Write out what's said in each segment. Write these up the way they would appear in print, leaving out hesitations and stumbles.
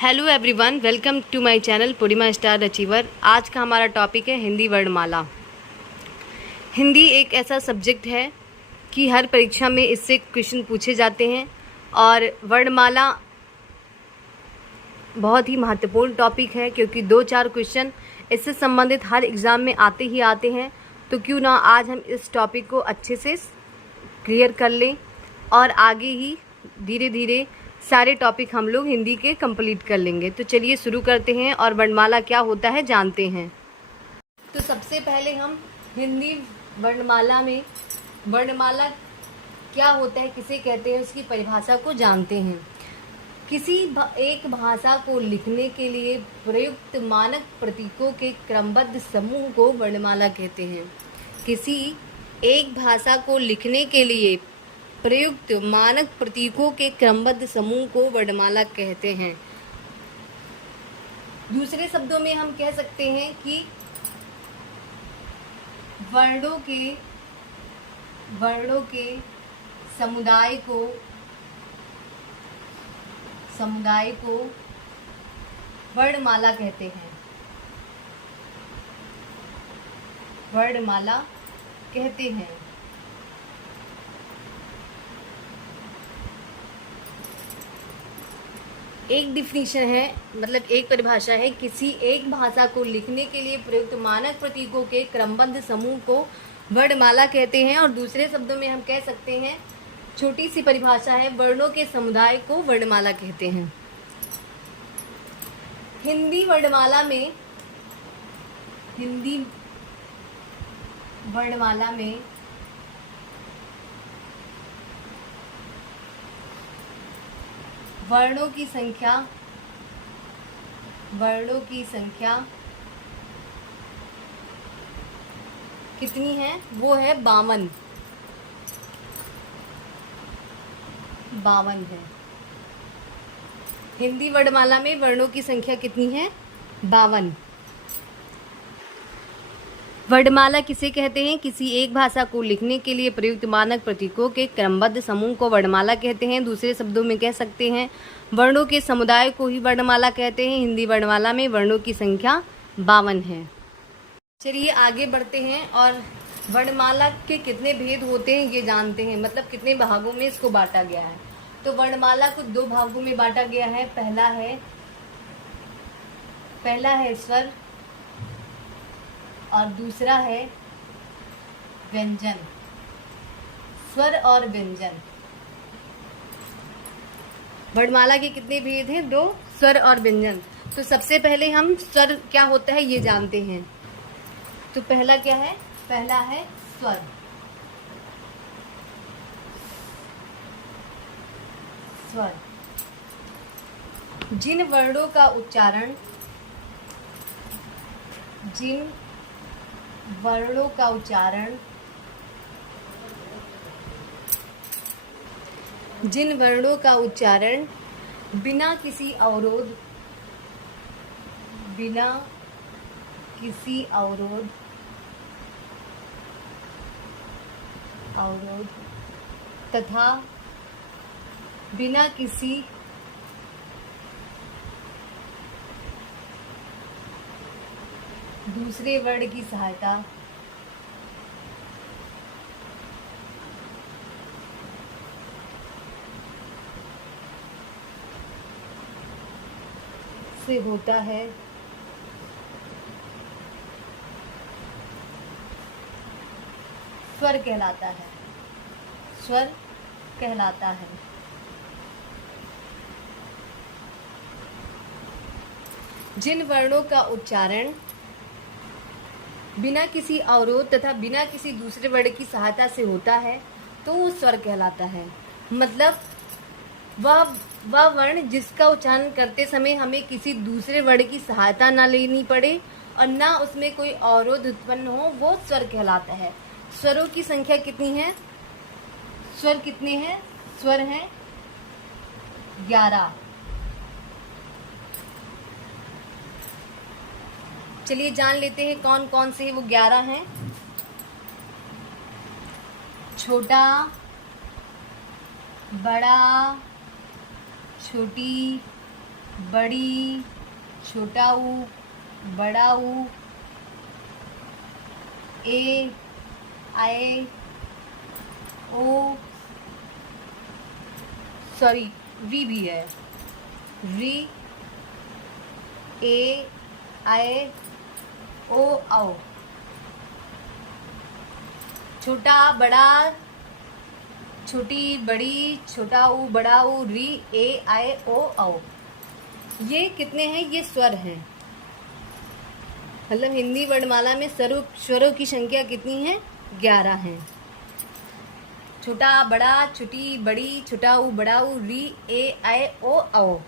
Hello everyone, welcome to my channel Purnima star achiever. आज का हमारा टॉपिक है हिंदी वर्णमाला। हिंदी एक ऐसा सब्जेक्ट है कि हर परीक्षा में इससे क्वेश्चन पूछे जाते हैं और वर्णमाला बहुत ही महत्वपूर्ण टॉपिक है क्योंकि 2-4 क्वेश्चन इससे संबंधित हर एग्ज़ाम में आते ही आते हैं। तो क्यों ना आज हम इस टॉपिक को अच्छे से क्लियर कर लें और आगे ही धीरे धीरे सारे टॉपिक हम लोग हिंदी के कंप्लीट कर लेंगे। तो चलिए शुरू करते हैं और वर्णमाला क्या होता है जानते हैं। तो सबसे पहले हम हिंदी वर्णमाला में वर्णमाला क्या होता है, किसे कहते हैं, उसकी परिभाषा को जानते हैं। किसी एक भाषा को लिखने के लिए प्रयुक्त मानक प्रतीकों के क्रमबद्ध समूह को वर्णमाला कहते हैं। किसी एक भाषा को लिखने के लिए प्रयुक्त मानक प्रतीकों के क्रमबद्ध समूह को वर्णमाला कहते हैं। दूसरे शब्दों में हम कह सकते हैं कि वर्णों के समुदाय को वर्णमाला कहते हैं। वर्णमाला कहते हैं। एक डिफिनीशन है, मतलब एक परिभाषा है, किसी एक भाषा को लिखने के लिए प्रयुक्त मानक प्रतीकों के क्रमबद्ध समूह को वर्णमाला कहते हैं। और दूसरे शब्दों में हम कह सकते हैं, छोटी सी परिभाषा है, वर्णों के समुदाय को वर्णमाला कहते हैं। हिंदी वर्णमाला में वर्णों की संख्या कितनी है? वो है 52 है। हिंदी वर्णमाला में वर्णों की संख्या कितनी है? 52। वर्णमाला किसे कहते हैं? किसी एक भाषा को लिखने के लिए प्रयुक्त मानक प्रतीकों के क्रमबद्ध समूह को वर्णमाला कहते हैं। दूसरे शब्दों में कह सकते हैं, वर्णों के समुदाय को ही वर्णमाला कहते हैं। हिंदी वर्णमाला में वर्णों की संख्या 52 है। चलिए आगे बढ़ते हैं और वर्णमाला के कितने भेद होते हैं ये जानते हैं, मतलब कितने भागों में इसको बांटा गया है। तो वर्णमाला को 2 भागों में बांटा गया है। पहला है स्वर और दूसरा है व्यंजन। स्वर और व्यंजन। वर्णमाला के कितने भेद हैं? 2, स्वर और व्यंजन। तो सबसे पहले हम स्वर क्या होता है ये जानते हैं। तो पहला क्या है? पहला है स्वर। स्वर जिन वर्णों का उच्चारण बिना किसी अवरोध तथा बिना किसी दूसरे वर्ण की सहायता से होता है, स्वर कहलाता है। स्वर कहलाता है। जिन वर्णों का उच्चारण बिना किसी अवरोध तथा बिना किसी दूसरे वर्ण की सहायता से होता है तो वो स्वर कहलाता है। मतलब वह वर्ण जिसका उच्चारण करते समय हमें किसी दूसरे वर्ण की सहायता ना लेनी पड़े और ना उसमें कोई अवरोध उत्पन्न हो, वो स्वर कहलाता है। स्वरों की संख्या कितनी है? स्वर कितने हैं? स्वर हैं 11। चलिए जान लेते हैं कौन कौन से वो 11 हैं। छोटा, बड़ा, छोटी, बड़ी, छोटा ऊ, बड़ा ऊ, ए, आए, ओ, सॉरी री भी है, री, ए, आए, ओ, आओ। छोटा, बड़ा, छोटी, बड़ी, छोटा ऊ, बड़ा ऊ, री, ए, आए, ओ, आओ। ये कितने हैं? ये स्वर हैं। मतलब हिंदी वर्णमाला में स्वरों की संख्या कितनी है? 11 हैं। छोटा, बड़ा, छोटी, बड़ी, छोटा ऊ, बड़ा ऊ, री, ए, आए, ओ, आओ।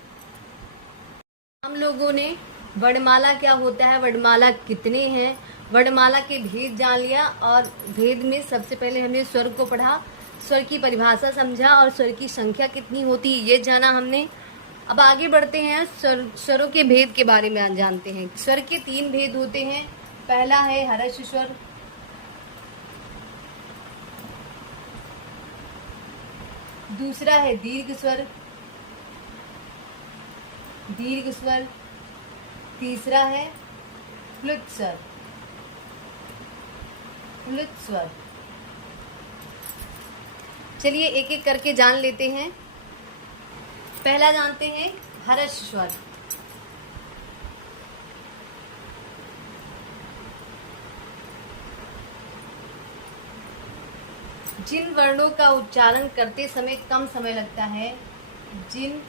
हम लोगों ने वर्णमाला क्या होता है, वर्णमाला कितने हैं, वर्णमाला के भेद जान लिया। और भेद में सबसे पहले हमने स्वर को पढ़ा, स्वर की परिभाषा समझा और स्वर की संख्या कितनी होती है ये जाना हमने। अब आगे बढ़ते हैं, स्वरों के भेद के बारे में जानते हैं। स्वर के 3 भेद होते हैं। पहला है हर्ष स्वर, दूसरा है दीर्घ स्वर, तीसरा है प्लुत स्वर। चलिए एक एक करके जान लेते हैं। पहला जानते हैं हर्ष स्वर। जिन वर्णों का उच्चारण करते समय कम समय लगता है, जिन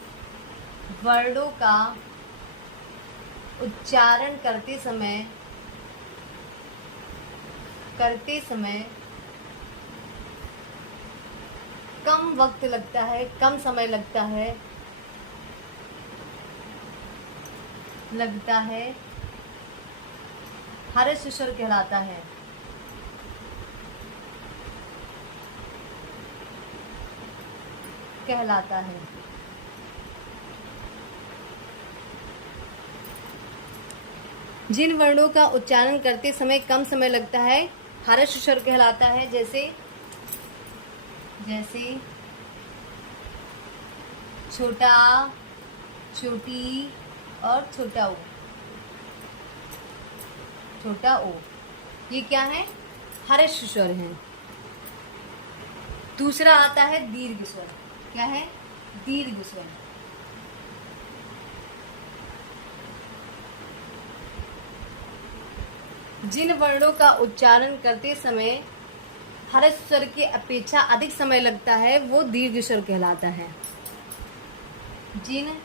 वर्णों का उच्चारण करते समय कम वक्त लगता है, कम समय लगता है, हर्ष स्वर कहलाता है। जिन वर्णों का उच्चारण करते समय कम समय लगता है, हर्ष स्वर कहलाता है। जैसे छोटा, छोटी और छोटा ओ, ये क्या है? हर्ष स्वर हैं। दूसरा आता है दीर्घ स्वर। क्या है? दीर्घ स्वर। जिन वर्णों का उच्चारण करते समय हर्ष स्वर की अपेक्षा अधिक समय लगता है, वो दीर्घ स्वर कहलाता है। जिन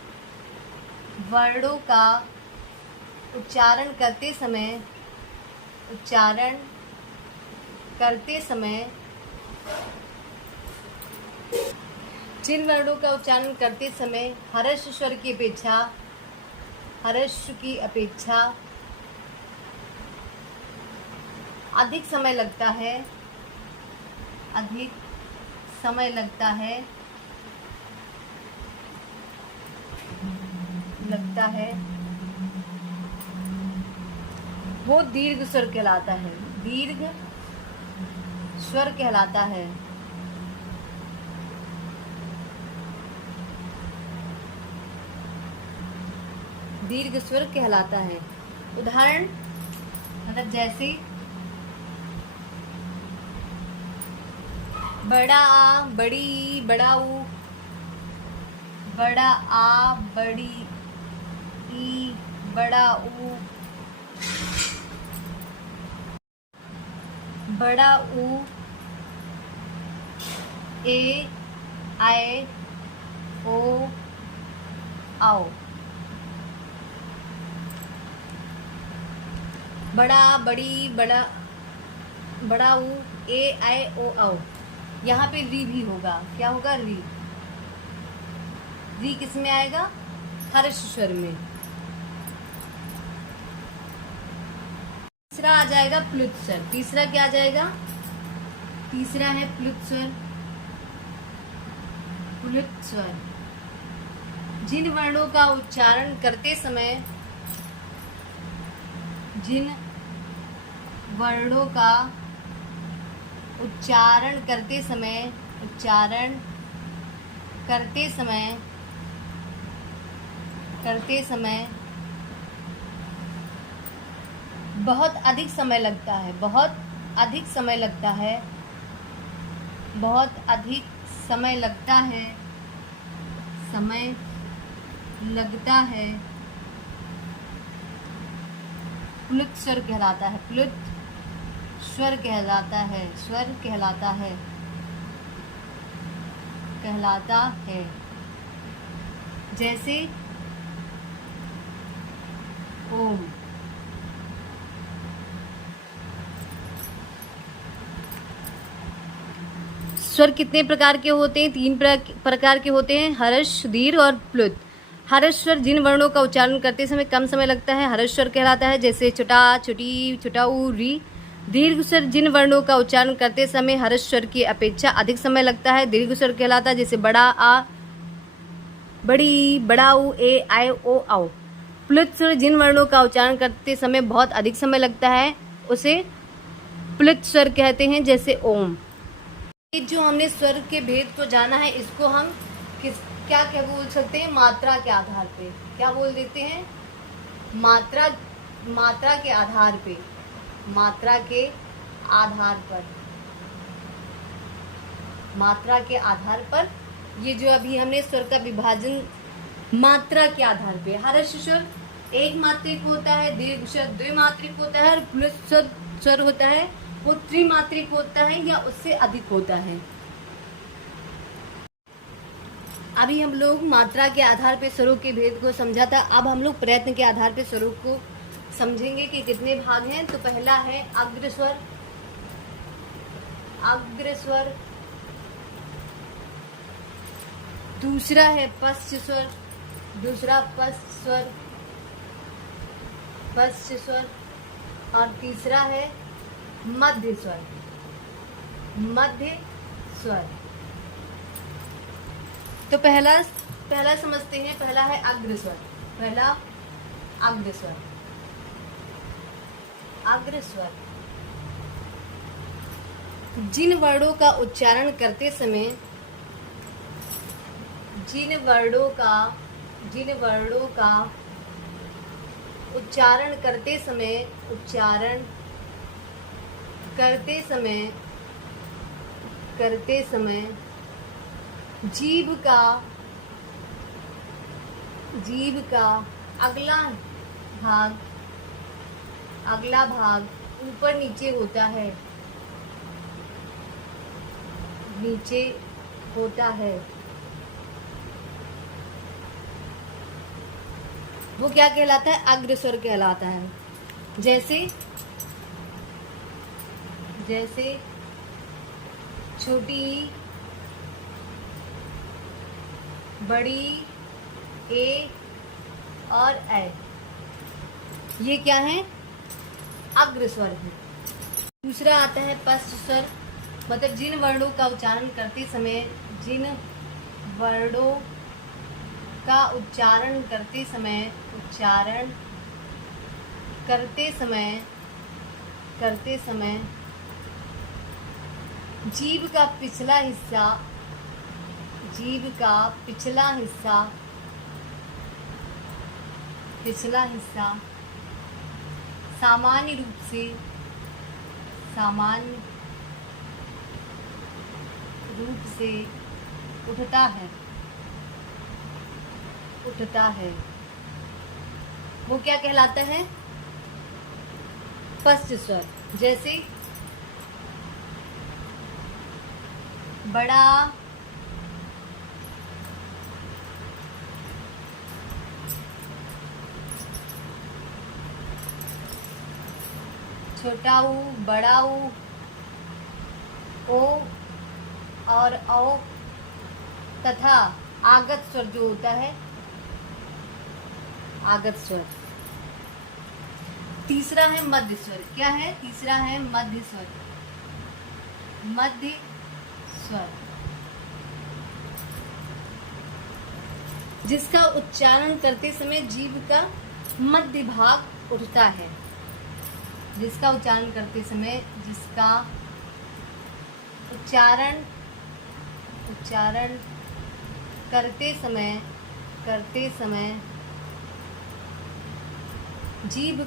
वर्णों का उच्चारण करते समय हर्ष स्वर की अपेक्षा अधिक समय लगता है, वो दीर्घ स्वर कहलाता है। दीर्घ स्वर कहलाता है। उदाहरण मतलब जैसे बड़ा आ, बड़ी, बड़ा ऊ, बड़ा आ, बड़ी ई, बड़ा ऊ, बड़ा ऊ, ए, आए, ओ, आओ। बड़ा, बड़ी, बड़ा ऊ, ए, आए, ओ, आओ। यहाँ पे री भी होगा। क्या होगा? री किस में आएगा? हर्ष स्वर में। तीसरा आ जाएगा प्लुत स्वर। तीसरा क्या आ जाएगा? तीसरा है प्लुत स्वर। जिन वर्णों का उच्चारण करते समय करते समय बहुत अधिक समय लगता है, बहुत अधिक समय लगता है, बहुत अधिक समय लगता है, समय लगता है, प्लुत स्वर कहलाता है, प्लुत स्वर कहलाता है, स्वर कहलाता है, कहलाता है। जैसे ओम। स्वर कितने प्रकार के होते हैं? 3 प्रकार के होते हैं, हर्ष, दीर्घ और प्लुत। हर्ष स्वर जिन वर्णों का उच्चारण करते समय कम समय लगता है हर्ष स्वर कहलाता है, जैसे चुटा, चुटी, चुटाऊ, री। दीर्घ स्वर जिन वर्णों का उच्चारण करते समय हर्ष स्वर की अपेक्षा अधिक समय लगता है दीर्घ स्वर कहलाता है, जैसे बड़ा आ, बड़ी, बड़ाऊ, ए, आय, ओ, आओ। प्लुत स्वर जिन वर्णों का उच्चारण करते समय बहुत अधिक समय लगता है उसे प्लुत स्वर कहते हैं, जैसे ओम। ये जो हमने स्वर के भेद को जाना है, इसको हम क्या क्या बोल सकते हैं? मात्रा के आधार पे क्या बोल देते हैं? मात्रा के आधार पे, मात्रा के आधार पर, मात्रा के आधार पर। ये जो अभी हमने स्वर का विभाजन मात्रा के आधार पे, हर्ष स्वर 1 मात्रिक होता है, दीर्घ स्वर 2 मात्रिक होता है और प्लुत स्वर होता है वो 3 मात्रिक होता है या उससे अधिक होता है। अभी हम लोग मात्रा के आधार पे स्वरों के भेद को समझा था। अब हम लोग प्रयत्न के आधार पे स्वरों को समझेंगे कि कितने भाग हैं। तो पहला है अग्रस्वर, अग्रस्वर। दूसरा है पश्च स्वर, दूसरा पश्च स्वर, पश्च स्वर। और तीसरा है मध्य स्वर, मध्य स्वर। तो पहला समझते हैं। पहला है अग्रस्वर, पहला अग्रस्वर, अग्रस्वर। जिन वर्णों का उच्चारण करते समय, जिन वर्णों का उच्चारण करते समय, उच्चारण करते समय जीभ का अगला भाग ऊपर नीचे होता है, नीचे होता है, वो क्या कहलाता है? अग्रस्वर कहलाता है। जैसे छोटी, बड़ी, ए और ऐ, ये क्या है? अग्रस्वर है। दूसरा आता है पश्च स्वर, मतलब जिन वर्णों का उच्चारण करते समय, जिन वर्णों का उच्चारण करते समय, उच्चारण करते समय जीभ का पिछला हिस्सा, जीभ का पिछला हिस्सा सामान्य रूप से उठता है, वो क्या कहलाता है? पश्च स्वर। जैसे बड़ा, छोटा ऊ, बड़ा ऊ, ओ और औ तथा आगत स्वर जो होता है, आगत स्वर। तीसरा है मध्य स्वर। क्या है? तीसरा है मध्य स्वर, मध्य स्वर, जिसका उच्चारण करते समय जीभ का मध्य भाग उठता है, जिसका उच्चारण करते समय, जिसका उच्चारण करते समय जीभ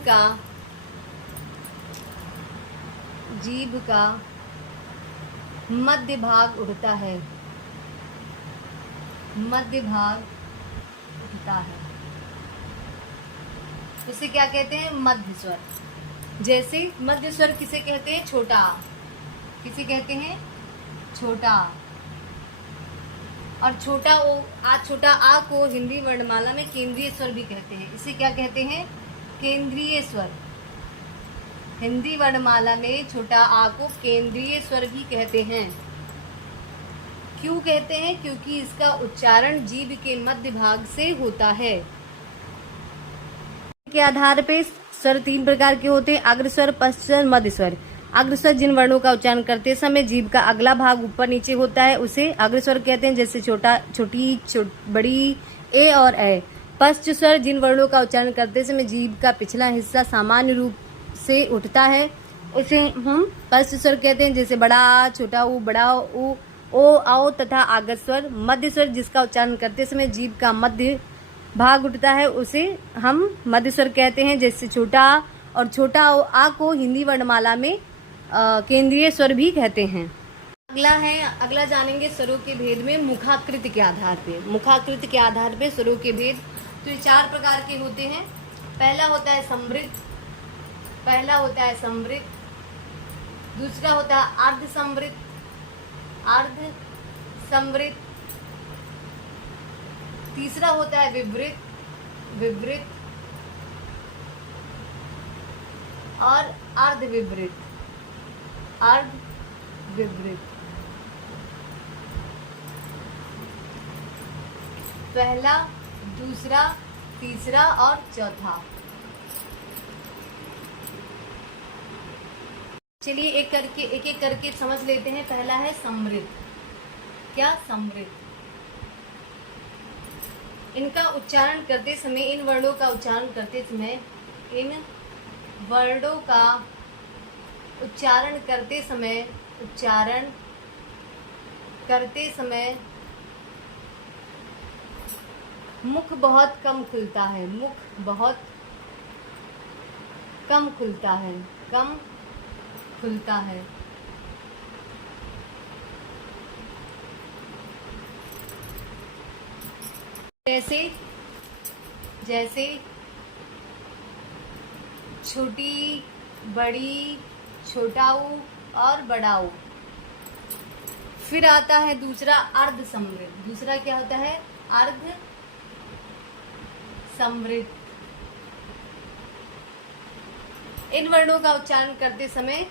का मध्य भाग उठता है, मध्य भाग उठता है, उसे क्या कहते हैं? मध्य स्वर। जैसे मध्य स्वर किसे कहते हैं? छोटा आ। किसे कहते हैं? छोटा आ। और छोटा आ को हिंदी वर्णमाला में केंद्रीय स्वर भी कहते हैं। इसे क्या कहते हैं? केंद्रीय स्वर। हिंदी वर्णमाला में छोटा आ को केंद्रीय स्वर भी कहते हैं। क्यों कहते हैं? क्योंकि इसका उच्चारण जीभ के मध्य भाग से होता है। के आधार पे स्वर 3 प्रकार के होते हैं: अग्रस्वर, पश्चस्वर, मध्य स्वर। अग्रस्वर जिन वर्णों का उच्चारण करते समय जीभ का अगला भाग ऊपर नीचे होता है उसे अग्रस्वर कहते हैं, जैसे छोटा, छोटी, बड़ी, ए और ए। पश्चस्वर जिन वर्णों का उच्चारण करते समय जीभ का पिछला हिस्सा सामान्य रूप से उठता है उसे हम पश्चस्वर कहते हैं, जैसे बड़ा आ, छोटा ऊ, बड़ा ऊ, ओ, आओ तथा आगत स्वर। मध्य स्वर जिसका उच्चारण करते समय जीभ का मध्य भाग उठता है उसे हम मध्य स्वर कहते हैं, जैसे छोटा आ और छोटा आ को हिंदी वर्णमाला में केंद्रीय स्वर भी कहते हैं। अगला जानेंगे स्वरों के भेद में मुखाकृति के आधार पे। मुखाकृति के आधार पे स्वरों के भेद तो ये 4 प्रकार के होते हैं। पहला होता है समृद्ध, दूसरा होता है अर्ध समृद्ध, तीसरा होता है विवृत और अर्ध विवृत। पहला, दूसरा, तीसरा और चौथा। चलिए एक एक करके समझ लेते हैं। पहला है समृद्ध। क्या? समृद्ध। इनका उच्चारण करते समय, इन वर्णों का उच्चारण करते समय मुख बहुत कम खुलता है, जैसे छोटी, बड़ी, छोटा ऊ और बड़ा ऊ। फिर आता है दूसरा अर्ध समृद्ध। दूसरा क्या होता है? अर्ध समृद्ध। इन वर्णों का उच्चारण करते समय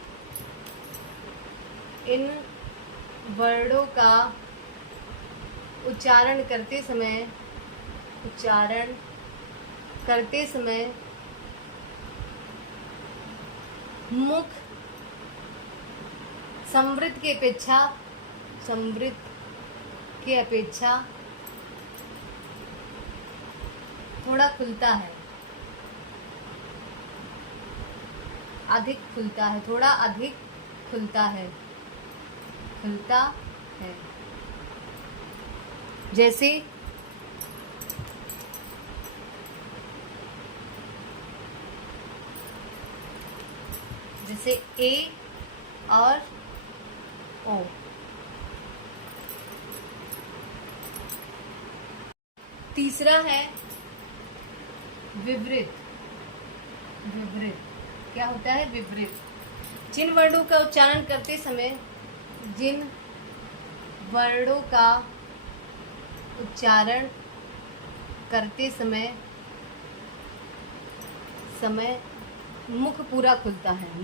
मुख समृद्ध के अपेक्षा थोड़ा खुलता है, अधिक खुलता है। जैसे ए और ओ। तीसरा है विवृत। क्या होता है? विवृत। जिन वर्णों का उच्चारण करते समय मुख पूरा खुलता है,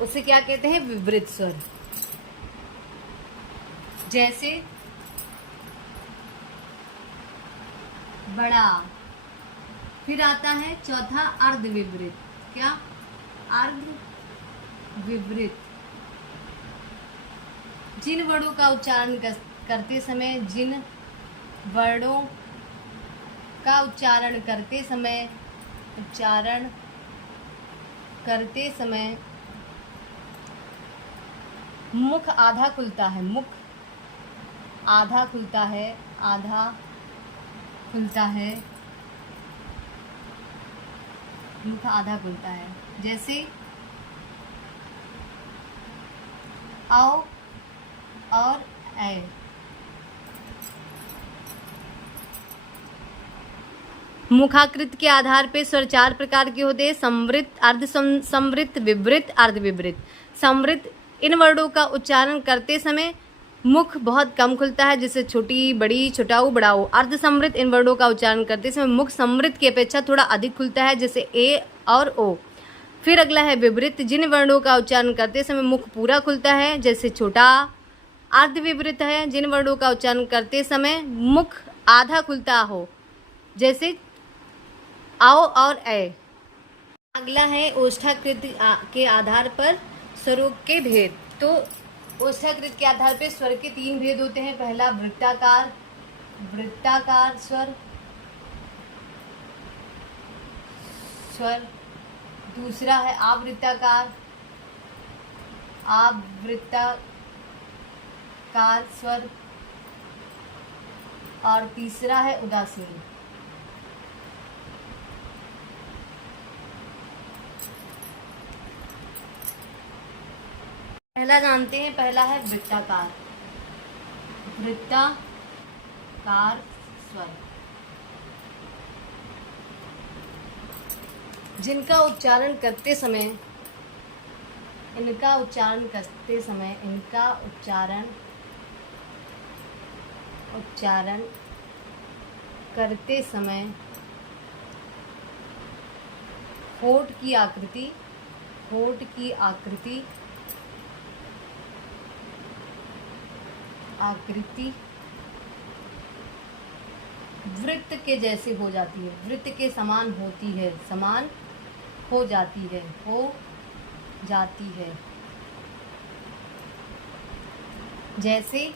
उसे क्या कहते हैं? विवृत स्वर। जैसे बड़ा। फिर आता है चौथा अर्ध विवृत। क्या? अर्ध विवृत। जिन वर्णों का उच्चारण करते समय मुख आधा खुलता है, आधा खुलता है, आधा खुलता है, मुख आधा खुलता है। जैसे औ और ऐ। मुखाकृत के आधार पे स्वर 4 प्रकार के होते हैं, संवृत, अर्ध संवृत, विवृत, अर्धविवृत। संवृत, इन वर्णों का उच्चारण करते समय मुख बहुत कम खुलता है, जैसे छोटी, बड़ी, छोटाऊ, बड़ाऊ। अर्ध संवृत, इन वर्णों का उच्चारण करते समय मुख संवृत की अपेक्षा थोड़ा अधिक खुलता है, जैसे ए और ओ। फिर अगला है विवृत, जिन वर्णों का उच्चारण करते समय मुख पूरा खुलता है, जैसे छोटा। अर्धविवृत है, जिन वर्णों का उच्चारण करते समय मुख आधा खुलता हो, जैसे आओ और ए। अगला है ओष्ठाकृत के आधार पर स्वरों के भेद। तो ओष्ठाकृत के आधार पर स्वर के 3 भेद होते हैं। पहला वृत्ताकार, वृत्ताकार स्वर। दूसरा है आवृत्ताकार, आवृत्ताकार स्वर। और तीसरा है उदासीन। पहला जानते हैं, पहला है वृत्ताकार। वृत्ताकार स्वर, जिनका उच्चारण करते समय, इनका उच्चारण करते समय, इनका उच्चारण करते समय होठ की आकृति, होठ की आकृति वृत्त के जैसे हो जाती है, वृत्त के समान होती है, समान हो जाती है, हो जाती है। जैसे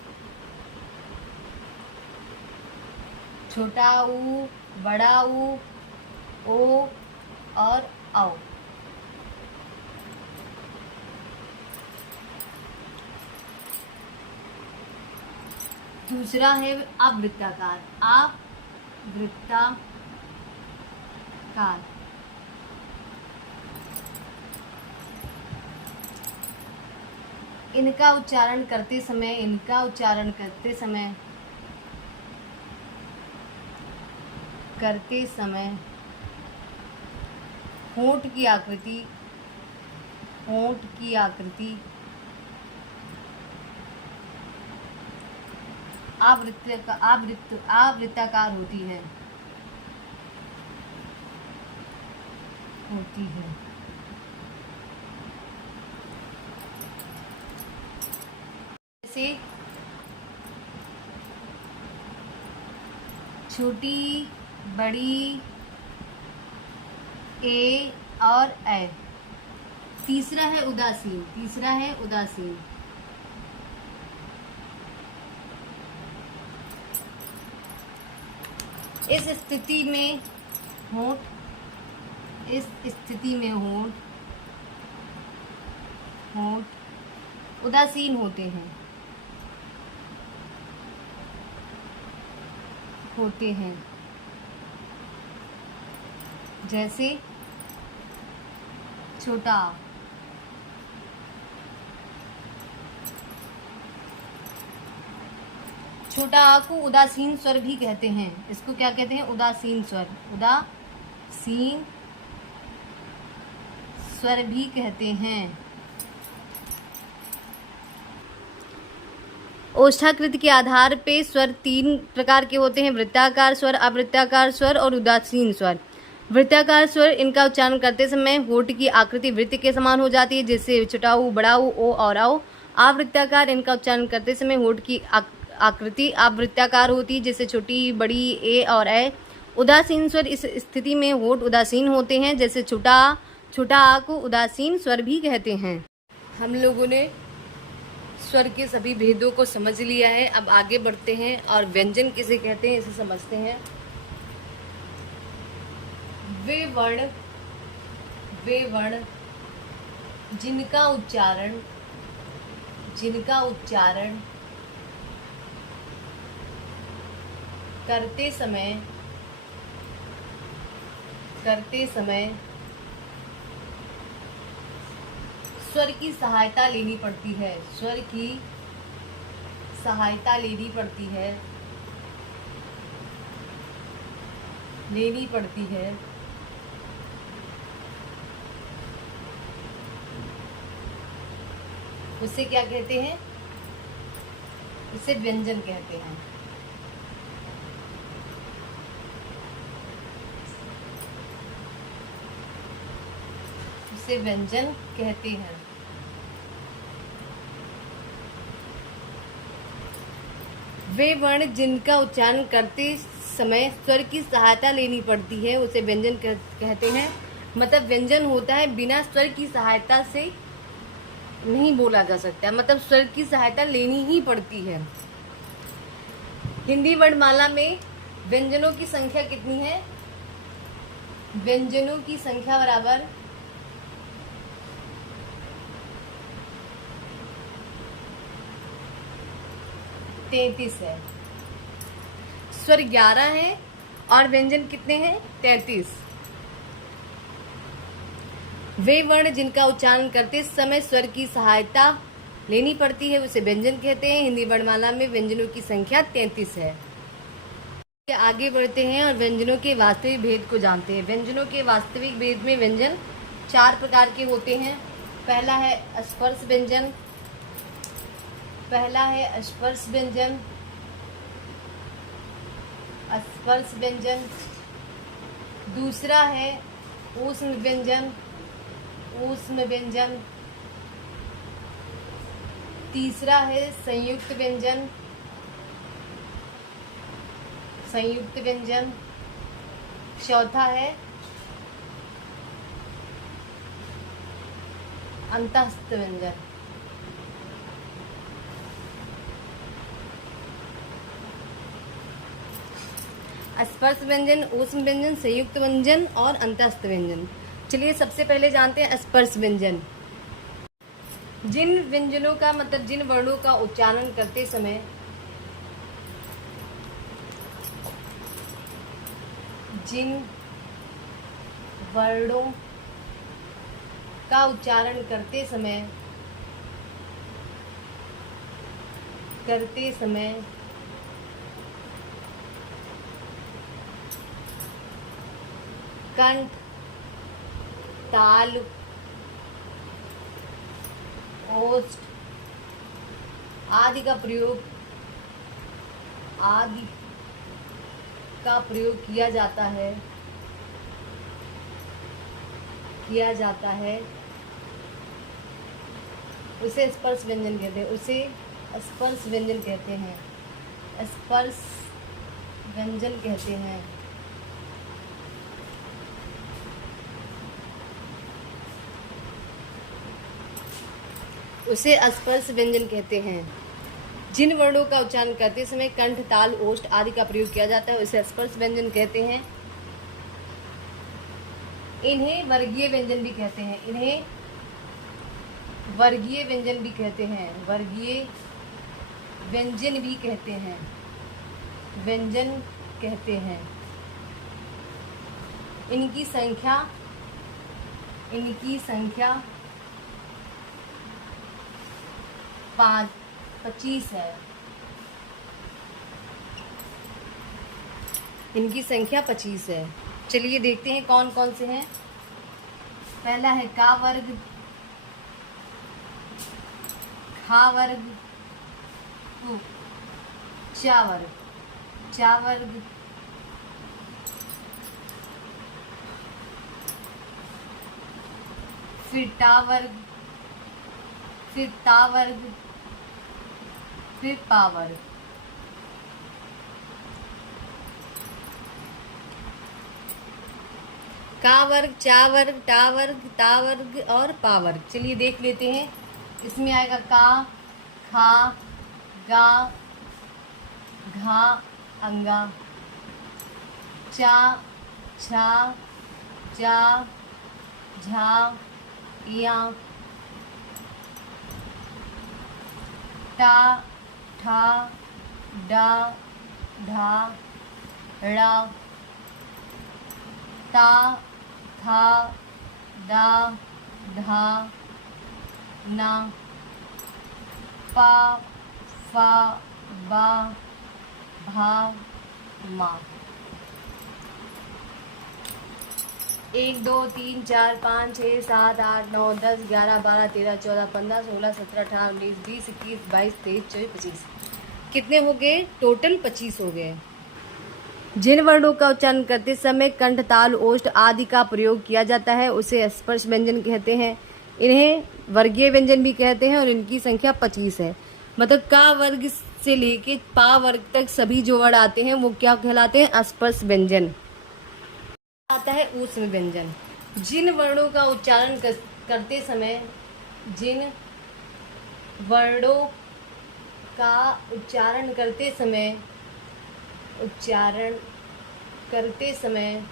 छोटा ऊ, बड़ा ऊ, ओ और औ। दूसरा है आवृत्ताकार, आवृत्ताकार। इनका उच्चारण करते समय, इनका उच्चारण करते समय होठ की आकृति, होठ की आकृति आवृत्ताकार होती है, जैसे छोटी, बड़ी, ए और ऐ। तीसरा है उदासीन, तीसरा है उदासीन। इस स्थिति में होठ, इस स्थिति में होठ उदासीन होते हैं, जैसे छोटा। छोटा आ को उदासीन स्वर भी कहते हैं। इसको क्या कहते हैं? उदासीन स्वर, उदासीन स्वर भी कहते हैं। ओष्ठाकृत के आधार पे स्वर 3 प्रकार के होते हैं, वृत्ताकार स्वर, अवृत्ताकार स्वर और उदासीन स्वर। वृत्ताकार स्वर, इनका उच्चारण करते समय होठ की आकृति वृत्त के समान हो जाती है, जैसे छोटाऊ, बड़ाऊ, ओ और औ। आवृत्ताकार, इनका उच्चारण करते समय होठ की आकृति आवृत्ताकार होती है, जैसे छोटी, बड़ी, ए और ऐ। उदासीन स्वर, इस स्थिति में होठ उदासीन होते हैं, जैसे छोटा आ को उदासीन स्वर भी कहते हैं। हम लोगों ने स्वर के सभी भेदों को समझ लिया है। अब आगे बढ़ते हैं और व्यंजन किसे कहते हैं इसे समझते हैं। वे वर्ण जिनका उच्चारण करते समय स्वर की सहायता लेनी पड़ती है, स्वर की सहायता लेनी पड़ती है। उसे क्या कहते हैं? उसे व्यंजन कहते हैं। उसे व्यंजन कहते हैं। वे वर्ण जिनका उच्चारण करते समय स्वर की सहायता लेनी पड़ती है उसे व्यंजन कहते हैं। मतलब व्यंजन होता है बिना स्वर की सहायता से नहीं बोला जा सकता, मतलब स्वर की सहायता लेनी ही पड़ती है। हिंदी वर्णमाला में व्यंजनों की संख्या कितनी है? व्यंजनों की संख्या बराबर 33 है। स्वर 11 है और व्यंजन कितने हैं? 33। वे वर्ण जिनका उच्चारण करते समय स्वर की सहायता लेनी पड़ती है उसे व्यंजन कहते हैं। हिंदी वर्णमाला में व्यंजनों की संख्या 33 है। आगे बढ़ते हैं और व्यंजनों के वास्तविक भेद को जानते हैं। व्यंजनों के वास्तविक भेद में व्यंजन 4 प्रकार के होते हैं। पहला है स्पर्श व्यंजन, दूसरा है ऊष्म व्यंजन, तीसरा है संयुक्त व्यंजन, चौथा है अंतःस्थ व्यंजन। स्पर्श व्यंजन, ऊष्म व्यंजन, संयुक्त व्यंजन और अंतःस्थ व्यंजन। चलिए सबसे पहले जानते हैं स्पर्श व्यंजन। जिन व्यंजनों का मतलब जिन वर्णों का उच्चारण करते समय कंठ, ताल, ओष्ठ आदि का प्रयोग किया जाता है उसे स्पर्श व्यंजन कहते हैं। उसे स्पर्श व्यंजन कहते हैं। जिन वर्णों का उच्चारण करते समय कंठ, ताल, ओष्ठ आदि का प्रयोग किया जाता है उसे स्पर्श व्यंजन कहते हैं। इन्हें वर्गीय व्यंजन भी कहते हैं। व्यंजन कहते हैं। इनकी संख्या 25 है। इनकी संख्या 25 है। चलिए देखते हैं कौन कौन से हैं। पहला है का वर्ग, खा वर्ग, चा वर्ग, फिर टा वर्ग, फिर ता वर्ग, फिर पा वर्ग। का वर्ग, चा वर्ग, टा वर्ग, ता वर्ग और पा वर्ग। चलिए देख लेते हैं। इसमें आएगा का, खा, गा, घा, अंगा, चा, छा, जा, झा, या, टा, ठा, डा, ढा, ड़ा, ता, था, दा, धा, ना, पा, फा, बा, भा, मा। 1 2 3 4 5 6 7 8 9 10 11 12 13 14 15 16 17 18 19 20 21 22 23 24 25। कितने हो गए टोटल? 25 हो गए। जिन वर्णों का उच्चारण करते समय कंठ, ताल, ओष्ठ आदि का प्रयोग किया जाता है उसे स्पर्श व्यंजन कहते हैं। इन्हें वर्गीय व्यंजन भी कहते हैं और इनकी संख्या 25 है। मतलब का वर्ग से लेके पा वर्ग तक सभी जो वर्ड आते हैं वो क्या कहलाते हैं? स्पर्श व्यंजन। आता है ऊष्म व्यंजन। जिन वर्णों का उच्चारण करते समय जिन वर्णों का उच्चारण करते समय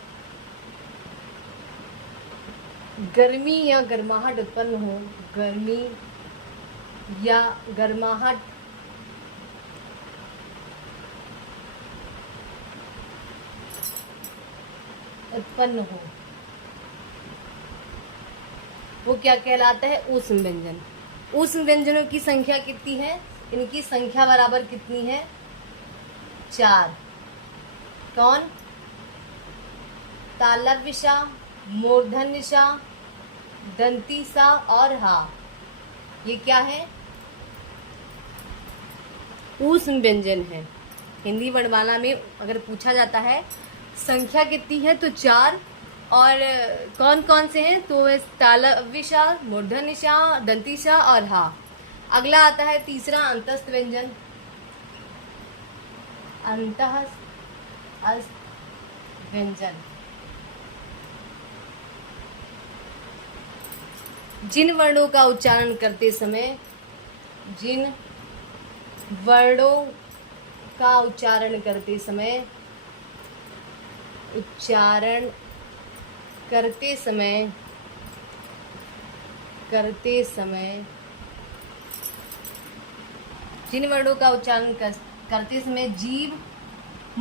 गर्मी या गर्माहट उत्पन्न हो, गर्मी या गर्माहट उत्पन्न हो, वो क्या कहलाता है? ऊष्म व्यंजन। ऊष्म व्यंजनों की संख्या कितनी है? इनकी संख्या बराबर कितनी है? 4। कौन? तालव्य, मूर्धन्य, दंती सा और हा। ये क्या है? ऊष्म व्यंजन है। हिंदी वर्णमाला में अगर पूछा जाता है संख्या कितनी है तो 4। और कौन कौन से हैं? तो तालव्य, मूर्धन्य, दंती सा और हा। अगला आता है तीसरा अंतस्थ व्यंजन। अंतस्थ व्यंजन। जिन वर्णों का उच्चारण करते समय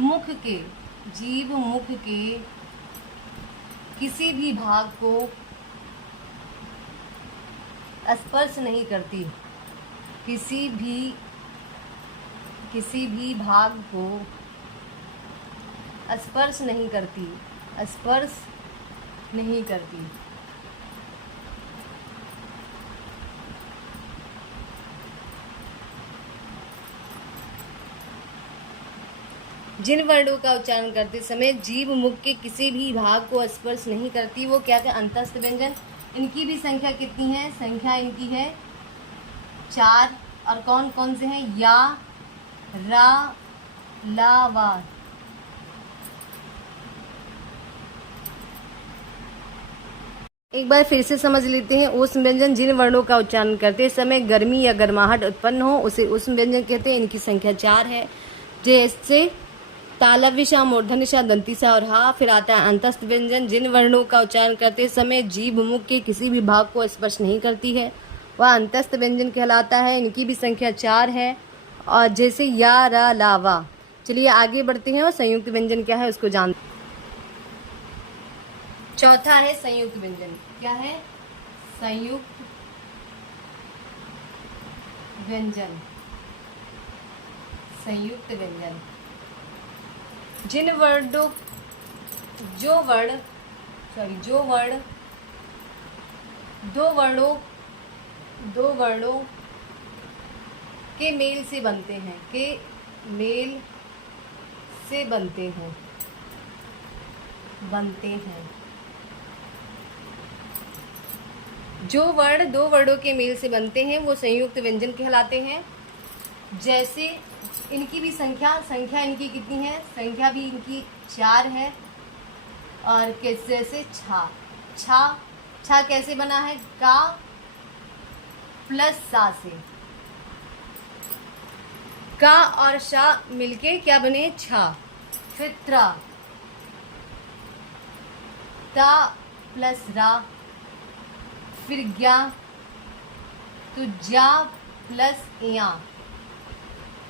जीभ मुख के किसी भी भाग को स्पर्श नहीं करती, किसी भी भाग को स्पर्श नहीं करती। जिन वर्णों का उच्चारण करते समय जीभ मुख के किसी भी भाग को स्पर्श नहीं करती वो क्या है? अंतस्थ व्यंजन। इनकी भी संख्या कितनी है? संख्या इनकी है 4। और कौन कौन से हैं? या, रा, ला, वा। एक बार फिर से समझ लेते हैं। ऊष्म व्यंजन जिन वर्णों का उच्चारण करते समय गर्मी या गर्माहट उत्पन्न हो उसे ऊष्म व्यंजन कहते हैं। इनकी संख्या 4 है। जैसे तालव्य, मूर्धन्य, दंती सा और हा। फिर आता है अंतस्थ व्यंजन जिन वर्णों का उच्चारण करते समय जीभ मुख के किसी भी भाग को स्पर्श नहीं करती है वह अंतस्थ व्यंजन कहलाता है। इनकी भी संख्या 4 है। और जैसे या, रा, ला, वा। चलिए आगे बढ़ते हैं और संयुक्त व्यंजन क्या है उसको जानते हैं। चौथा है संयुक्त व्यंजन। क्या है? संयुक्त व्यंजन। दो वर्णों के मेल से बनते हैं, जो वर्ण दो वर्णों के मेल से बनते हैं वो संयुक्त व्यंजन कहलाते हैं। जैसे इनकी भी संख्या इनकी कितनी है? संख्या भी इनकी 4 है। और जैसे छा कैसे बना है? का प्लस सा से। का और शा मिलके क्या बने? छा। फिर त्रा, ता प्लस रा। फिर ज्ञा, तो जा प्लस या।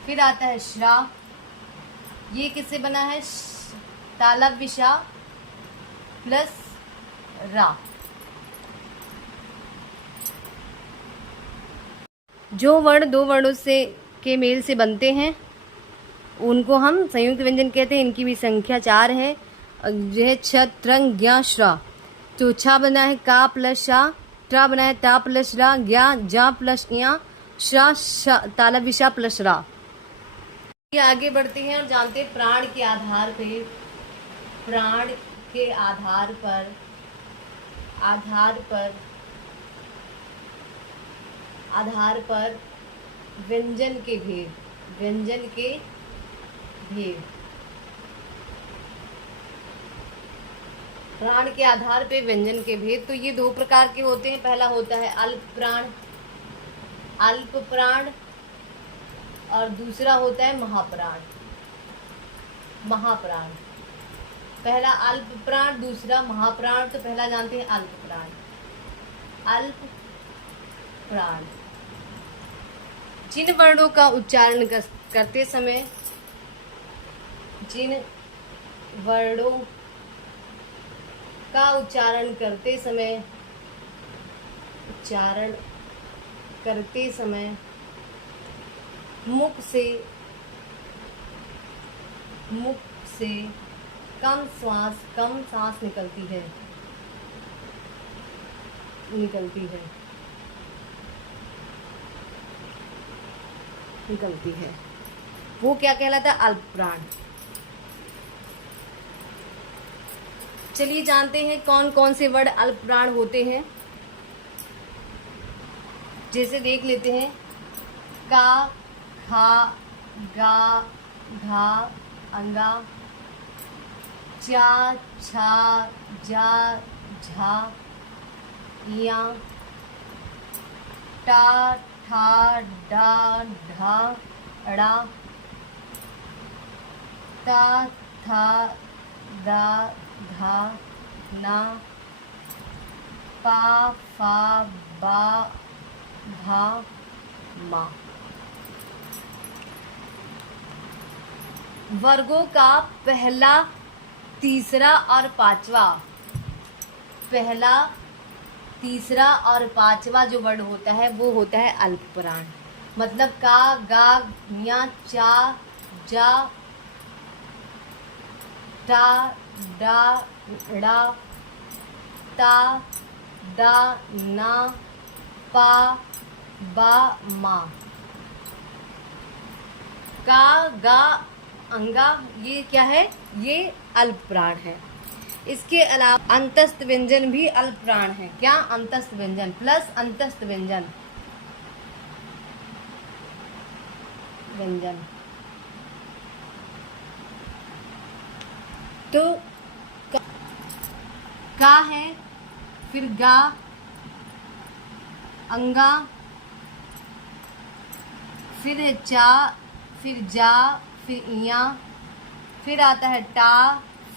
फिर आता है श्रा। ये किससे बना है? तालव्यशा प्लस रा। जो वर्ण दो वर्णों से के मेल से बनते हैं उनको हम संयुक्त व्यंजन कहते हैं। इनकी भी संख्या 4 है। जो है छ, त्रंग, ज्ञा, श्रा। तो छा बना है का प्लस शा, ट्रा बना है ता प्लस रा, ज्ञा जा प्लस या, श्रा तालव्यशा प्लस रा। आगे बढ़ते हैं और जानते हैं प्राण के आधार पर व्यंजन के भेद। प्राण के आधार पे व्यंजन के भेद। तो ये दो प्रकार के होते हैं। पहला होता है अल्प प्राण और दूसरा होता है महाप्राण। पहला अल्प प्राण, दूसरा महाप्राण। तो पहला जानते हैं अल्प प्राण। जिन वर्णों का उच्चारण करते समय मुख से कम सांस निकलती है। वो क्या कहलाता है? अल्प प्राण। चलिए जानते हैं कौन कौन से वर्ड अल्प प्राण होते हैं। जैसे देख लेते हैं का, खा, गा, घा, अंगा, चा, छा, जा, झा, या, टा, ठा, डा, ढा, ड़ा, ता, था, दा, धा, ना, पा, फा, बा, भा, मा। वर्गों का पहला, तीसरा और पांचवा जो वर्ड होता है वो होता है अल्प प्राण। मतलब का, गा, ञा, चा, जा, टा, डा, ड़ा, ता, दा, ना, पा, बा, मा। का, गा, अंगा, ये क्या है? ये अल्प प्राण है। इसके अलावा अंतस्थ व्यंजन भी अल्प प्राण है। क्या? अंतस्थ व्यंजन प्लस अंतस्थ व्यंजन। तो का है, फिर गा, अंगा, फिर है चा, फिर जा, फिर इया, फिर आता है टा,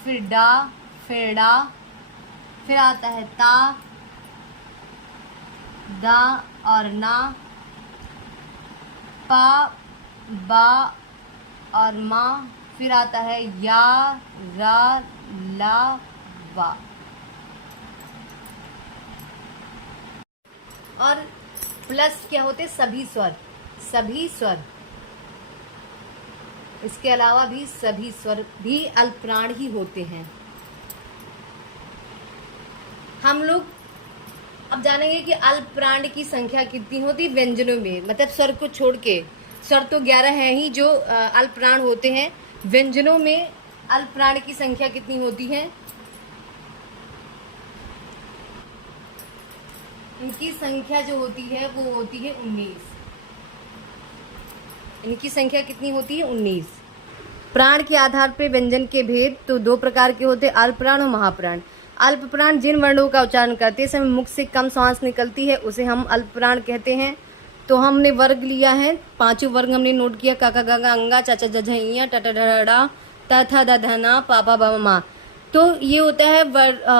फिर डा, फिर डा, फिर आता है ता, दा और ना, पा, बा और मा, फिर आता है या, रा, ला, वा। और प्लस क्या होते? सभी स्वर। इसके अलावा भी सभी स्वर भी अल्प प्राण ही होते हैं। हम लोग अब जानेंगे कि अल्प प्राण की संख्या कितनी होती है व्यंजनों में। मतलब स्वर को छोड़ के, स्वर तो 11 हैं ही जो अल्प प्राण होते हैं। व्यंजनों में अल्प प्राण की संख्या कितनी होती है? इनकी संख्या जो होती है वो होती है 19। इनकी संख्या कितनी होती है? 19। प्राण के आधार पे व्यंजन के भेद तो दो प्रकार के होते हैं, अल्प प्राण और महाप्राण। अल्प प्राण जिन वर्णों का उच्चारण करते समय मुख से कम सांस निकलती है उसे हम अल्प प्राण कहते हैं। तो हमने वर्ग लिया है, पांचों वर्ग हमने नोट किया। काका, गागा, अंगा, चाचा, जझइया, टटा, ढड़ा, ता, था, दा, धना, पापा, बा, मा। तो ये होता है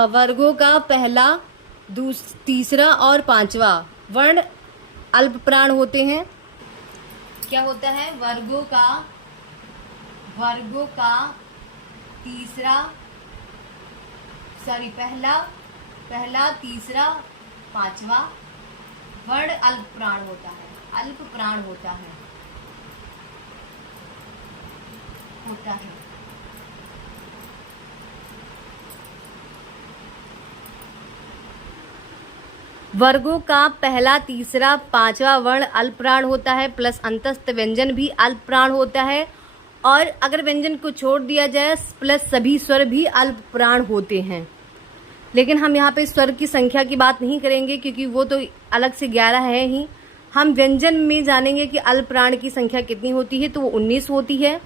वर्गों का पहला, तीसरा और पांचवा वर्ण अल्प प्राण होते हैं। क्या होता है? वर्गों का पहला तीसरा पांचवा वर्ण अल्प प्राण होता है। वर्गों का पहला तीसरा पांचवा वर्ण अल्प प्राण होता है, प्लस अंतस्थ व्यंजन भी अल्प प्राण होता है। और अगर व्यंजन को छोड़ दिया जाए प्लस सभी स्वर भी अल्प प्राण होते हैं। लेकिन हम यहाँ पे स्वर की संख्या की बात नहीं करेंगे क्योंकि वो तो अलग से 11 है ही। हम व्यंजन में जानेंगे कि अल्प प्राण की संख्या कितनी होती है, तो वो 19 होती है।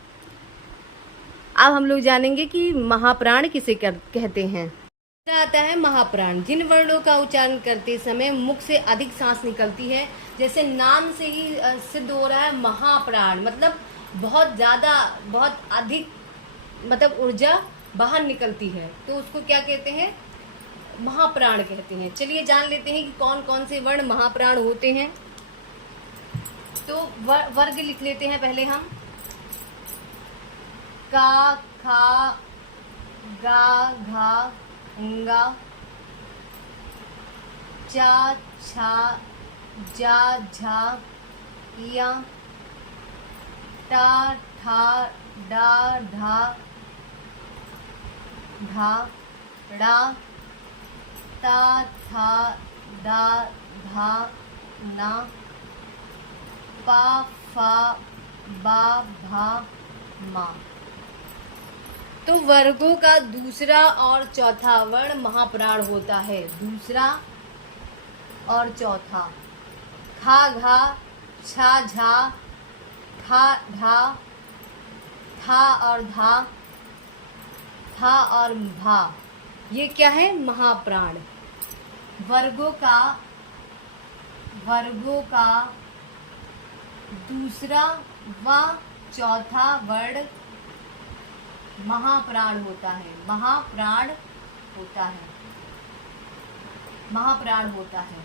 अब हम लोग जानेंगे कि महाप्राण किसे कहते हैं। आता है महाप्राण, जिन वर्णों का उच्चारण करते समय मुख से अधिक सांस निकलती है। जैसे नाम से ही सिद्ध हो रहा है महाप्राण, मतलब बहुत ज्यादा, बहुत अधिक, मतलब ऊर्जा बाहर निकलती है, तो उसको क्या कहते हैं? महाप्राण कहते हैं। चलिए जान लेते हैं कि कौन कौन से वर्ण महाप्राण होते हैं। तो वर्ग लिख लेते हैं पहले हम। का, खा, गा, घा, गा, चा, छा, जा, झा, या, टा, ठा, डा, ढा, ढा, डा, ता, था, दा, धा, ना, पा, फा, बा, भा, मा। तो वर्गों का दूसरा और चौथा वर्ण महाप्राण होता है। दूसरा और चौथा, खा, घा, छा, झा, ठा, ढा, था और धा, था और भा, ये क्या है? महाप्राण। वर्गों का दूसरा व चौथा वर्ण महाप्राण होता है।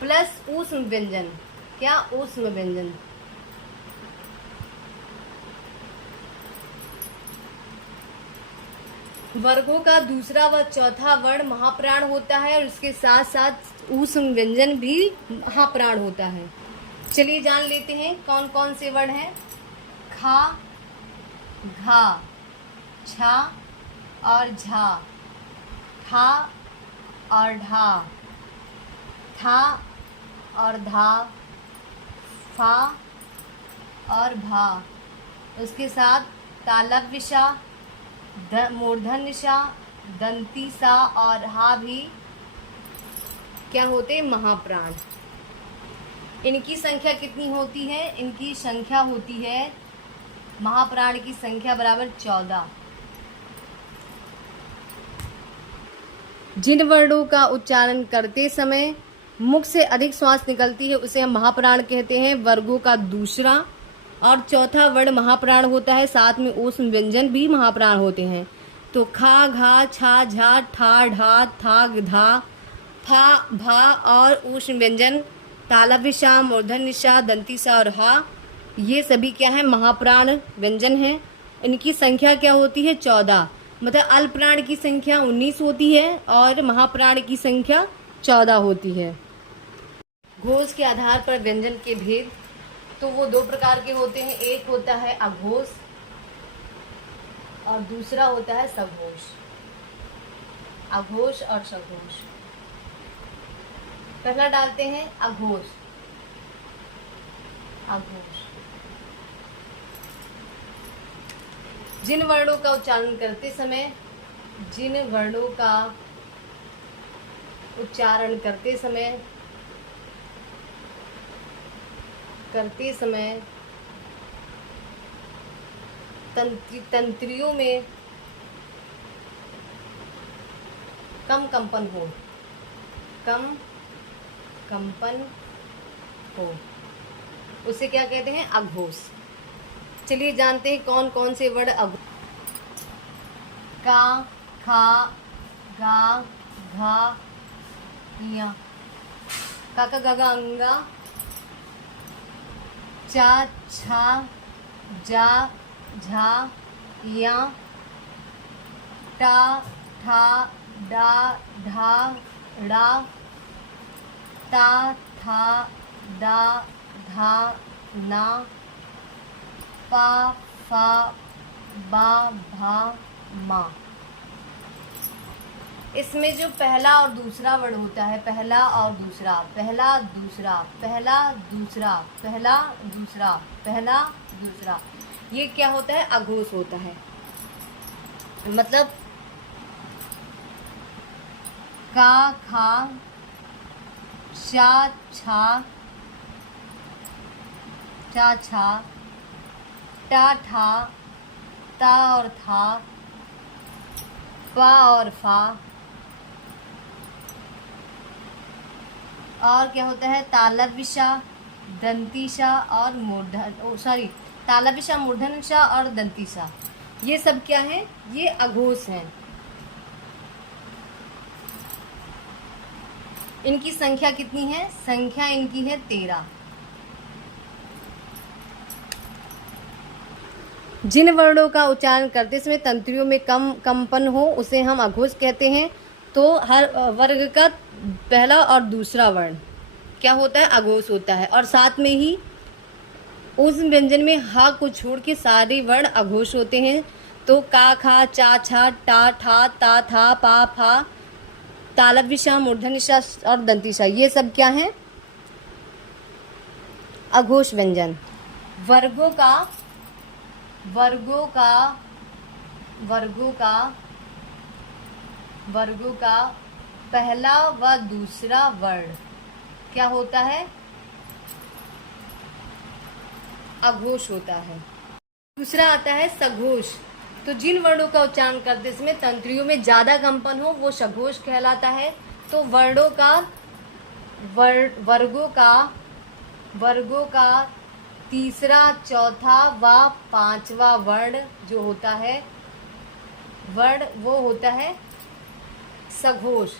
प्लस ऊष्म व्यंजन। क्या? ऊष्म व्यंजन। वर्गों का दूसरा व चौथा वर्ण महाप्राण होता है और उसके साथ साथ ऊष्म व्यंजन भी महाप्राण होता है। चलिए जान लेते हैं कौन कौन से वर्ण हैं। खा, घा, छा और झा, ठा और ढा, था और धा, फा और भा। उसके साथ तालव्य सा, मूर्धन्य सा, दंती सा और हा भी क्या होते? महाप्राण। इनकी संख्या कितनी होती है? इनकी संख्या होती है, महाप्राण की संख्या बराबर 14। जिन वर्णों का उच्चारण करते समय मुख से अधिक श्वास निकलती है उसे हम महाप्राण कहते हैं। वर्गों का दूसरा और चौथा वर्ण महाप्राण होता है, साथ में ऊष्म व्यंजन भी महाप्राण होते हैं। तो खा, घा, छा, झा, ठा, ढा, था, धा, फा, भा और ऊष्म व्यंजन तालव्य सा, मूर्धन्य सा, दंती सा और हा, ये सभी क्या है? महाप्राण व्यंजन हैं। इनकी संख्या क्या होती है? 14। मतलब अल्प प्राण की संख्या 19 होती है और महाप्राण की संख्या 14 होती है। घोष के आधार पर व्यंजन के भेद तो वो दो प्रकार के होते हैं। एक होता है अघोष और दूसरा होता है सघोष। अघोष और सघोष। पहला डालते हैं अघोष। जिन वर्णों का उच्चारण करते समय तंत्रियों में कम कंपन हो उसे क्या कहते हैं? अघोष। चलिए जानते हैं कौन कौन से वर्ण अघोष। का, खा, गा, घा, या, का, गा, अंगा, चा, छा, जा, झा, या, टा, ठा, डा, ढा, ड़ा, ता, था, दा, धा, ना, पा, फा, बा, भा, मा। इसमें जो पहला और दूसरा वर्ड होता है, पहला और दूसरा, पहला दूसरा, पहला दूसरा, पहला दूसरा, पहला दूसरा, ये क्या होता है? अघोष होता है। मतलब का, खा, शा, छा, चा, छा, टा, ठा, ता और था, पा और फा, और क्या होता है? तालव्यशा, दंतीशा और मूर्धन, तालव्यशा, मूर्धनशा और दंतीशा, ये सब क्या है? ये अघोष हैं। इनकी संख्या कितनी है? संख्या इनकी है 13। जिन वर्णों का उच्चारण करते समय तंत्रियों में कंपन हो उसे हम अघोष कहते हैं। तो हर वर्ग का पहला और दूसरा वर्ण क्या होता है? अघोष होता है। और साथ में ही उस व्यंजन में हा को छोड़ के सारे वर्ण अघोष होते हैं। तो का, खा, चा, छा, टा, ठा, ता, था, पा, फा, तालव्यशा, मूर्धन्यशा और दंतीशा, ये सब क्या है? अघोष व्यंजन। वर्गों का पहला व दूसरा वर्ण क्या होता है? अघोष होता है। दूसरा आता है सघोष। तो जिन वर्णों का उच्चारण करते समय तंत्रियों में ज्यादा कंपन हो वो सघोष कहलाता है। तो वर्गों का तीसरा, चौथा व पांचवा वर्ण जो होता है वो होता है सघोष।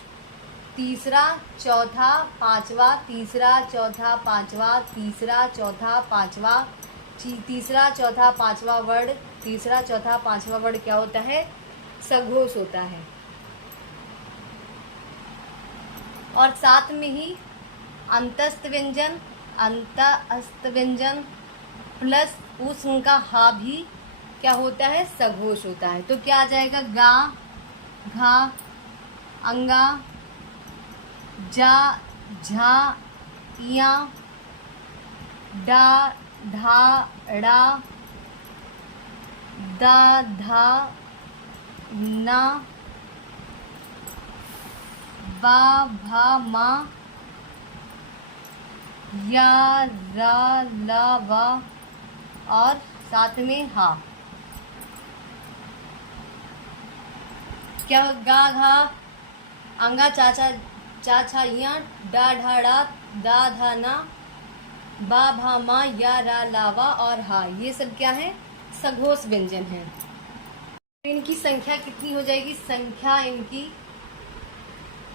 तीसरा, चौथा, पांचवा, तीसरा, चौथा, पांचवा, तीसरा, चौथा, पांचवा, तीसरा, चौथा, पांचवा वर्ण, तीसरा, चौथा, पांचवा वर्ण क्या होता है? सघोष होता है। और साथ में ही अंतस्थ व्यंजन प्लस उनका हा भी क्या होता है? सघोष होता है। तो क्या आ जाएगा? गा, घा, अंगा, जा, झा, इया, डा, ढा, ड़ा, दा, धा, ना, बा, भा, मा, या, रा, ला, वा और साथ में हा। क्या? गा, घा, अंगा, चाचा, चाचा, इया, डा, ढा, ड़ा, दा, धा, ना, बा, भा, मा, या, रा, लावा और हा, ये सब क्या है? सघोष व्यंजन है। इनकी संख्या कितनी हो जाएगी? संख्या इनकी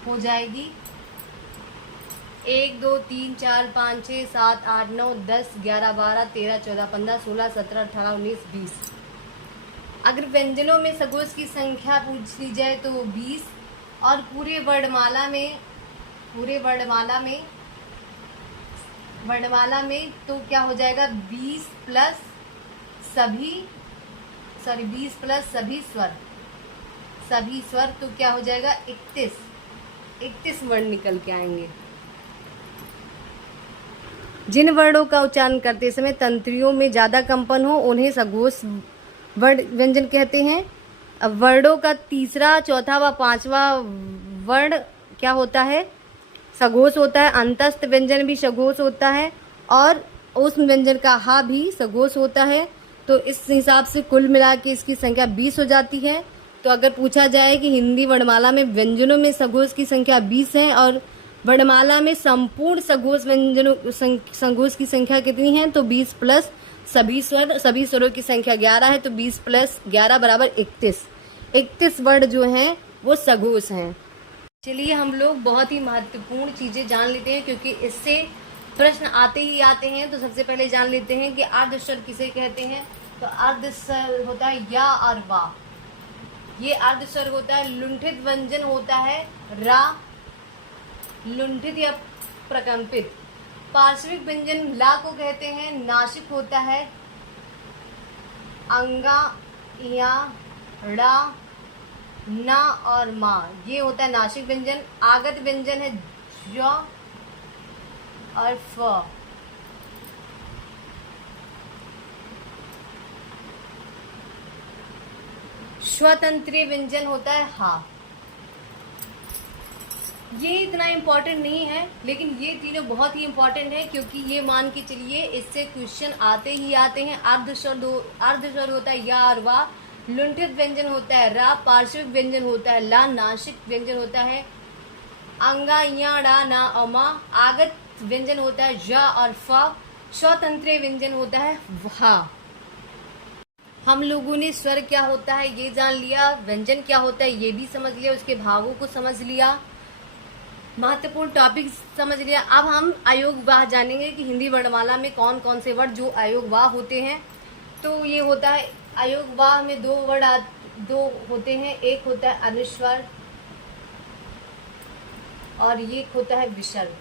हो जाएगी 1, 2, 3, 4, 5, 6, 7, 8, 9, 10, 11, 12, 13, 14, 15, 16, 17, 18, 19, 20। अगर व्यंजनों में सघोष की संख्या पूछ ली जाए तो वो 20। और पूरे वर्णमाला में तो क्या हो जाएगा? 20 प्लस सभी स्वर तो क्या हो जाएगा? 31 वर्ण निकल के आएंगे। जिन वर्णों का उच्चारण करते समय तंत्रियों में ज्यादा कंपन हो उन्हें सघोष वर्ण व्यंजन कहते हैं। अब वर्णों का तीसरा, चौथा व पांचवा वर्ण क्या होता है? सघोष होता है। अंतस्थ व्यंजन भी सघोष होता है और उस व्यंजन का हा भी सघोष होता है। तो इस हिसाब से कुल मिला के इसकी संख्या 20 हो जाती है। तो अगर पूछा जाए कि हिंदी वर्णमाला में व्यंजनों में सघोष की संख्या 20 है और वर्णमाला में संपूर्ण सघोष की संख्या कितनी है? तो 20 प्लस सभी स्वरों की संख्या 11 है। तो 20 प्लस 11 बराबर 31। 31 वर्ण जो हैं वो सघोष हैं। चलिए हम लोग बहुत ही महत्वपूर्ण चीजें जान लेते हैं क्योंकि इससे प्रश्न आते ही आते हैं। तो सबसे पहले जान लेते हैं कि अर्ध स्वर किसे कहते हैं। तो अर्ध स्वर होता है या और वा। ये अर्ध स्वर होता है। लुंठित व्यंजन होता है रा, लुंठित या प्रकंपित। पार्श्विक व्यंजन ला को कहते हैं, नासिक होता है अंगा, या, ड़ा, ना और मा, ये होता है नासिक व्यंजन। आगत व्यंजन है ज और फ। स्वतंत्रीय व्यंजन होता है हा। ये इतना इम्पोर्टेंट नहीं है, लेकिन ये तीनों बहुत ही इम्पोर्टेंट है, क्योंकि ये मान के चलिए इससे क्वेश्चन आते ही आते हैं। अर्ध स्वर होता है या और वा, लुंठित व्यंजन होता है रा, पार्श्विक व्यंजन होता है ला, नासिक व्यंजन होता है अंगा, या, डा, ना और मा, आगत व्यंजन होता है ज और फ, स्वतंत्रीय व्यंजन होता है हा। हम लोगों ने स्वर क्या होता है ये जान लिया, व्यंजन क्या होता है ये भी समझ लिया, उसके भागों को समझ लिया, महत्वपूर्ण टॉपिक समझ लिया। अब हम अयोगवाह जानेंगे कि हिंदी वर्णमाला में कौन कौन से वर्ड जो अयोगवाह होते हैं। तो ये होता है अयोगवाह में दो होते हैं, एक होता है अनुस्वर और ये होता है विसर्ग।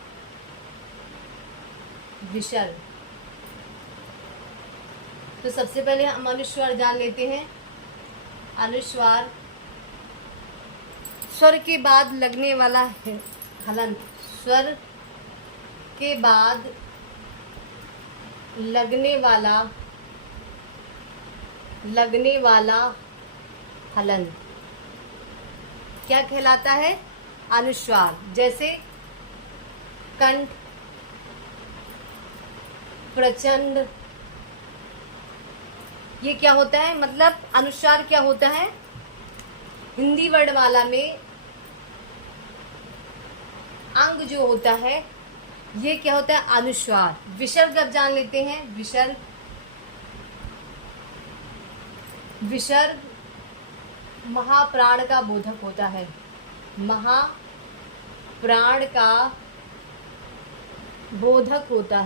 तो सबसे पहले हम अनुस्वार जान लेते हैं। अनुस्वार स्वर के बाद लगने वाला हलंत, स्वर के बाद लगने वाला हलंत क्या कहलाता है? अनुस्वार। जैसे कंठ, प्रचंड, ये क्या होता है? मतलब अनुस्वार क्या होता है हिंदी वर्णमाला में? अंग जो होता है ये क्या होता है? अनुस्वार। विसर्ग अब जान लेते हैं। विसर्ग महाप्राण का बोधक होता है। महाप्राण का बोधक होता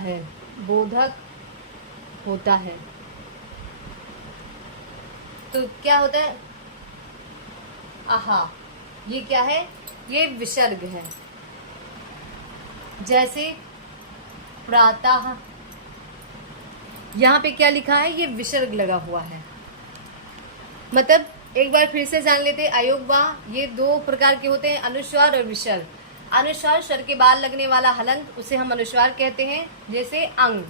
है। तो क्या होता है? आहा, ये क्या है? ये विसर्ग है। जैसे प्रातः, यहाँ पे क्या लिखा है? ये विसर्ग लगा हुआ है। मतलब एक बार फिर से जान लेते हैं। अयोगवाह ये दो प्रकार के होते हैं, अनुस्वार और विसर्ग। अनुस्वार स्वर के बाद लगने वाला हलंत, उसे हम अनुस्वार कहते हैं। जैसे अंग,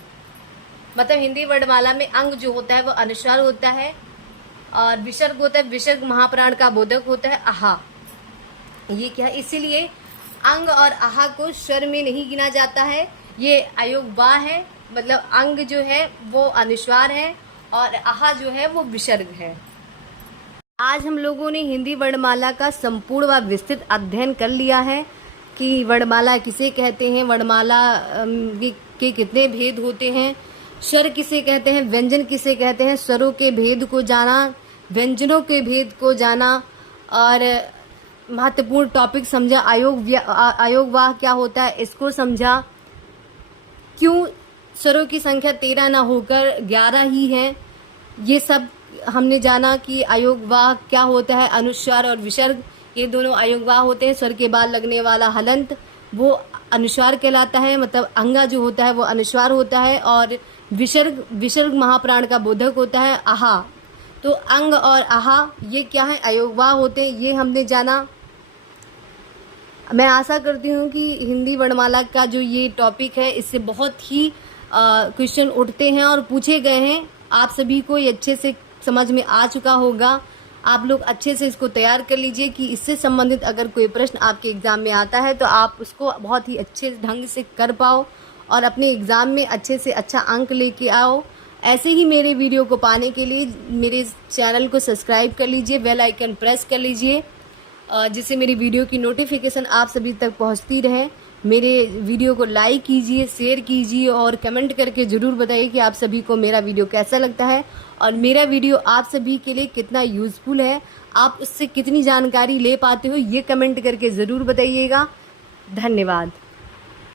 मतलब हिंदी वर्णमाला में अंग जो होता है वो अनुस्वार होता है। और विसर्ग होता है, विसर्ग महाप्राण का बोधक होता है। आहा, ये क्या है? इसीलिए अंग और आहा को स्वर में नहीं गिना जाता है। ये अयोगवाह है, मतलब अंग जो है वो अनुस्वार है और आहा जो है वो विसर्ग है। आज हम लोगों ने हिंदी वर्णमाला का संपूर्ण व विस्तृत अध्ययन कर लिया है कि वर्णमाला किसे कहते हैं, वर्णमाला के कितने भेद होते हैं, स्वर किसे कहते हैं, व्यंजन किसे कहते हैं, स्वरों के भेद को जाना, व्यंजनों के भेद को जाना और महत्वपूर्ण टॉपिक समझा। अयोगवाह क्या होता है इसको समझा। क्यों स्वरों की संख्या 13 ना होकर 11 ही है, ये सब हमने जाना कि अयोगवाह क्या होता है। अनुस्वार और विसर्ग ये दोनों अयोगवाह होते हैं। स्वर के बाद लगने वाला हलंत वो अनुस्वार कहलाता है, मतलब अंगा जो होता है वो अनुस्वार होता है। और विसर्ग महाप्राण का बोधक होता है। आहा, तो अंग और आहा ये क्या है? अयोगवाह होते हैं। ये हमने जाना। मैं आशा करती हूँ कि हिंदी वर्णमाला का जो ये टॉपिक है इससे बहुत ही क्वेश्चन उठते हैं और पूछे गए हैं। आप सभी को ये अच्छे से समझ में आ चुका होगा। आप लोग अच्छे से इसको तैयार कर लीजिए कि इससे संबंधित अगर कोई प्रश्न आपके एग्ज़ाम में आता है तो आप उसको बहुत ही अच्छे ढंग से कर पाओ और अपने एग्ज़ाम में अच्छे से अच्छा अंक लेके आओ। ऐसे ही मेरे वीडियो को पाने के लिए मेरे चैनल को सब्सक्राइब कर लीजिए, बेल आइकन प्रेस कर लीजिए, जिससे मेरी वीडियो की नोटिफिकेशन आप सभी तक पहुंचती रहे। मेरे वीडियो को लाइक कीजिए, शेयर कीजिए और कमेंट करके ज़रूर बताइए कि आप सभी को मेरा वीडियो कैसा लगता है और मेरा वीडियो आप सभी के लिए कितना यूज़फुल है, आप उससे कितनी जानकारी ले पाते हो, ये कमेंट करके ज़रूर बताइएगा। धन्यवाद।